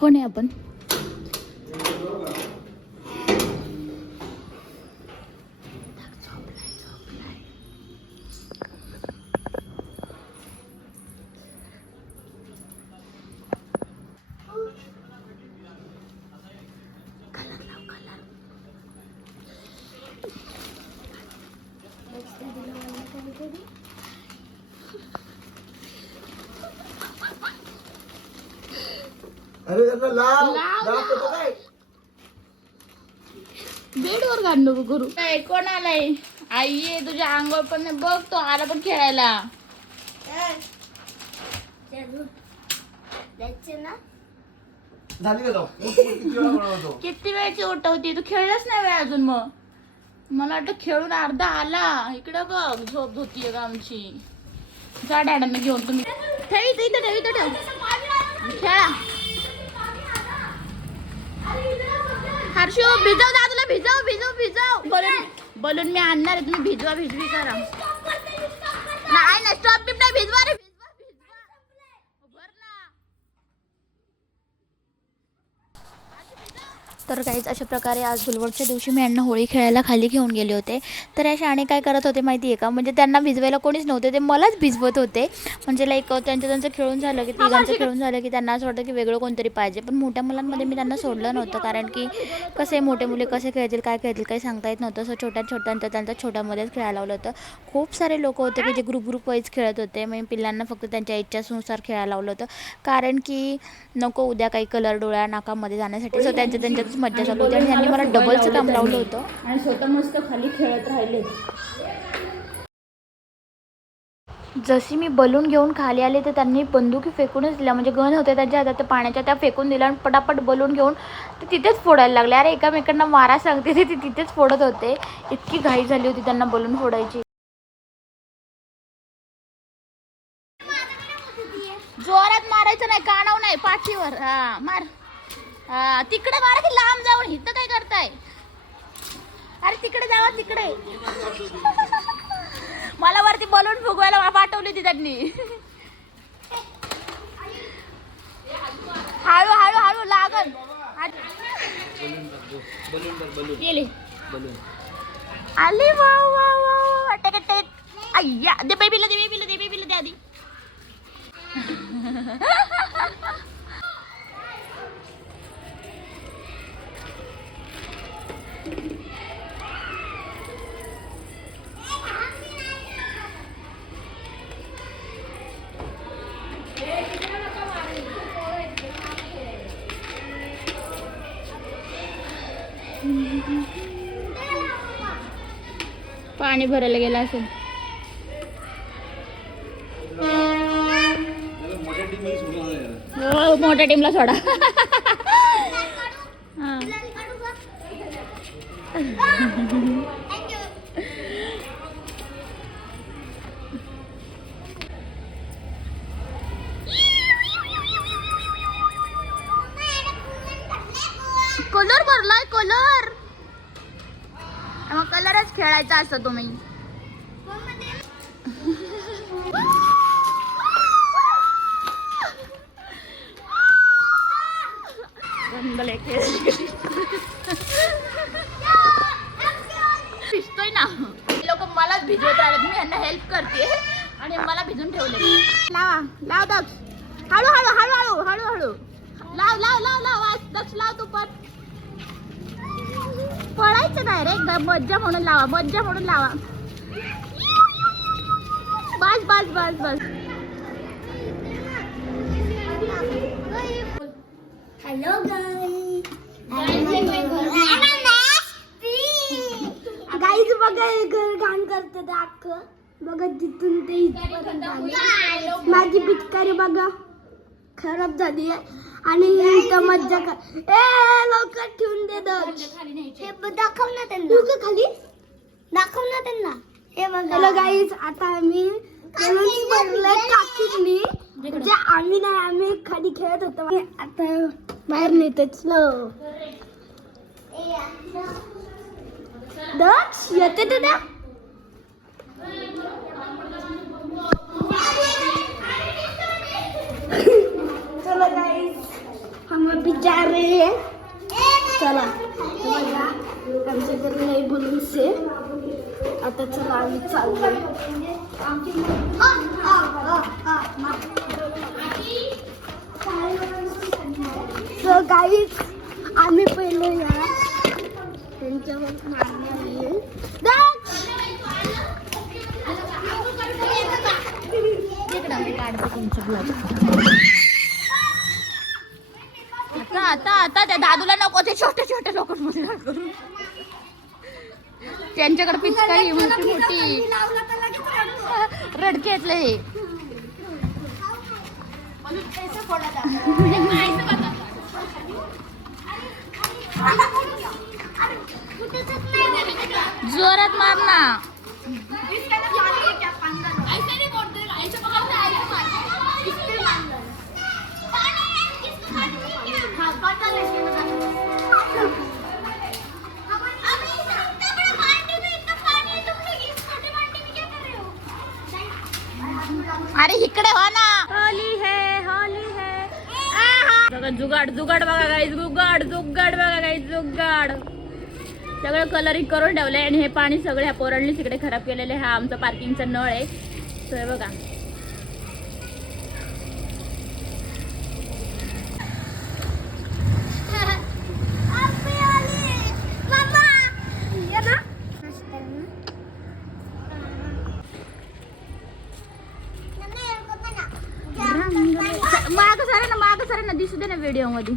कोण आहे आपण? अरे त्यांना लाव. लाव लाव ना. कसं काय? बेडवर घाल नको करू. काय कोण आलाय आई ये तुझ्या अंगावर पण नाही. बघ तो आला पण खेळायला. झाली का जाऊ? किती वेळा बनवतो किती वेळची ओट होती? तू खेळलाच नाही वेळ अजून मग? मला वाटतं खेळून अर्धा आला. इकडं बघ झोप धुतीये का आमची. जा डॅडांना घेऊन तुम्ही. ठेव इथं इथं ठेव इथं ठेव. खेळा. हर्षू भिजव दादूला भिजव भिजव भिजव. बलून बलून मी आणणार आहे तुम्ही भिजवा भिजवी करा. नाही ना स्टॉप बिप नाही भिजवा रे भिजवा भिजवा भर ना तर काहीच अशा प्रकारे आज गुलवडच्या दिवशी मी यांना होळी खेळायला खाली घेऊन गेले होते. तर या शाणे काय करत होते माहिती आहे का? म्हणजे त्यांना भिजवायला कोणीच नव्हते ते मलाच भिजवत होते. म्हणजे लाईक त्यांचं त्यांचं खेळून झालं की तिघांचं खेळून झालं की त्यांना असं वाटतं की वेगळं कोणतरी पाहिजे. पण मोठ्या मुलांमध्ये मी त्यांना सोडलं नव्हतं. कारण की कसे मोठे मुले कसे खेळतील काय खेळतील काही सांगता येत नव्हतं. सो छोट्या छोट्यांचं त्यांचं छोट्यामध्येच खेळायला लावलं होतं. खूप सारे लोक होते की जे ग्रुप ग्रुप वाईज खेळत होते. मी पिल्लांना फक्त त्यांच्या इच्छानुसार खेळायला लावलं होतं. कारण की नको उद्या काही कलर डोळ्या नाकामध्ये जाण्यासाठी. सो त्यांच्या मज्जा चालू होती आणि त्यांनी मला डबलचं काम लावलं होतं. आणि स्वतः मस्त खाली खेळत राहिले. जशी मी बलून घेऊन खाली आले तर त्यांनी बंदुकी फेकूनच दिल्या. म्हणजे गन होते त्यांच्या हातात पाण्याच्या त्या फेकून दिल्या आणि पटापट बलून घेऊन ते तिथेच फोडायला लागले. अरे एकामेकांना मारा सांगते ते तिथेच फोडत होते. इतकी घाई झाली होती त्यांना बलून फोडायची. जोरात मारायचं नाही कानाव नाही पाठीवर. हा मार. तिकडे मारा की लांब जाऊन. इथं काय करताय? अरे तिकडे जावा हो, तिकडे. मला वरती बलून फुगवायला पाठवली ती त्यांनी. हळू हळू हळू लागल. आले वा वा वा वा अय्या दे बेबीला दे बेबीला दे बेबीला दे आधी. पाणी भरायला गेलं असेल. हो मोठ्या टीमला सोडा. हा. कलर भरलाय कलर कलरच खेळायचा असतो तुम्ही. भिजतोय ना. लोक मलाच भिजवत राहिले. मी यांना हेल्प करते. आणि मला भिजून ठेवले. लावा लाव दक्ष. हळू हळू हळू हळू हळू. हळू लाव लाव लाव. लाव दक्ष लाव तू पण. पळायचं नाही रे ग- मज्जा म्हणून लावा मज्जा म्हणून लावा. बस बस बस बस. हॅलो गाईज बघा घर घाण करते अख्खं. बघा तिथून ते. माझी पिचकारी बघा. खराब झाली आहे. आणि इथं मज्जा कर ए लवकर ठेवून दे दक्ष. हे दाखव ना त्यांना. खाली? दाखव ना त्यांना. हे बघा. गाईज आता भरले काकींनी म्हणजे आम्ही नाही आम्ही खाली खेळत होतो. आता बाहेर नेतो चलो दक्ष येते ते द्या चलो गाईज हम अभी जा रहे हैं चला. हे बघा आमच्याकडे नाही बोलून से. आता चला आम्ही चाललो सो गाईज आम्ही पहिलो या. त्यांच्यावर मारणार आहे आता आता आता त्या दादूला नको ते छोटे छोटे लोक करू त्यांच्याकडे पिचकारी मोठी. मोठी रडकेतले हे. जोरात मार ना. होली है होली है. बघा जुगाड जुगाड बघा गाईज जुगाड जुगाड बघा गाईज जुगाड. सगळं कलरिंग करून ठेवलंय आणि हे पाणी सगळं ह्या पोरांनी तिकडे खराब केलेलं आहे. हा आमचा पार्किंगचा नळ आहे. तो हे बघा. माग सर ना माग सर ना दिसू दे ना व्हिडिओमध्ये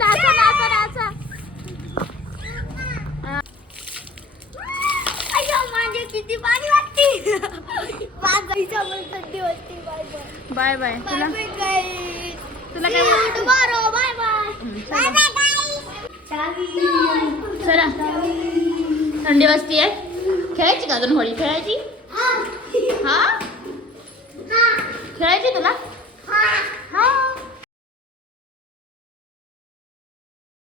नाचा नाचा नाचा किती पाणी वाटते बाय बाय. Bye bye. तुला? बाय बाय तुला काय. चला. थंडी वाजती आहे खेळायची का अजून होळी? खेळायची? हा? खेळायची तुला? हा.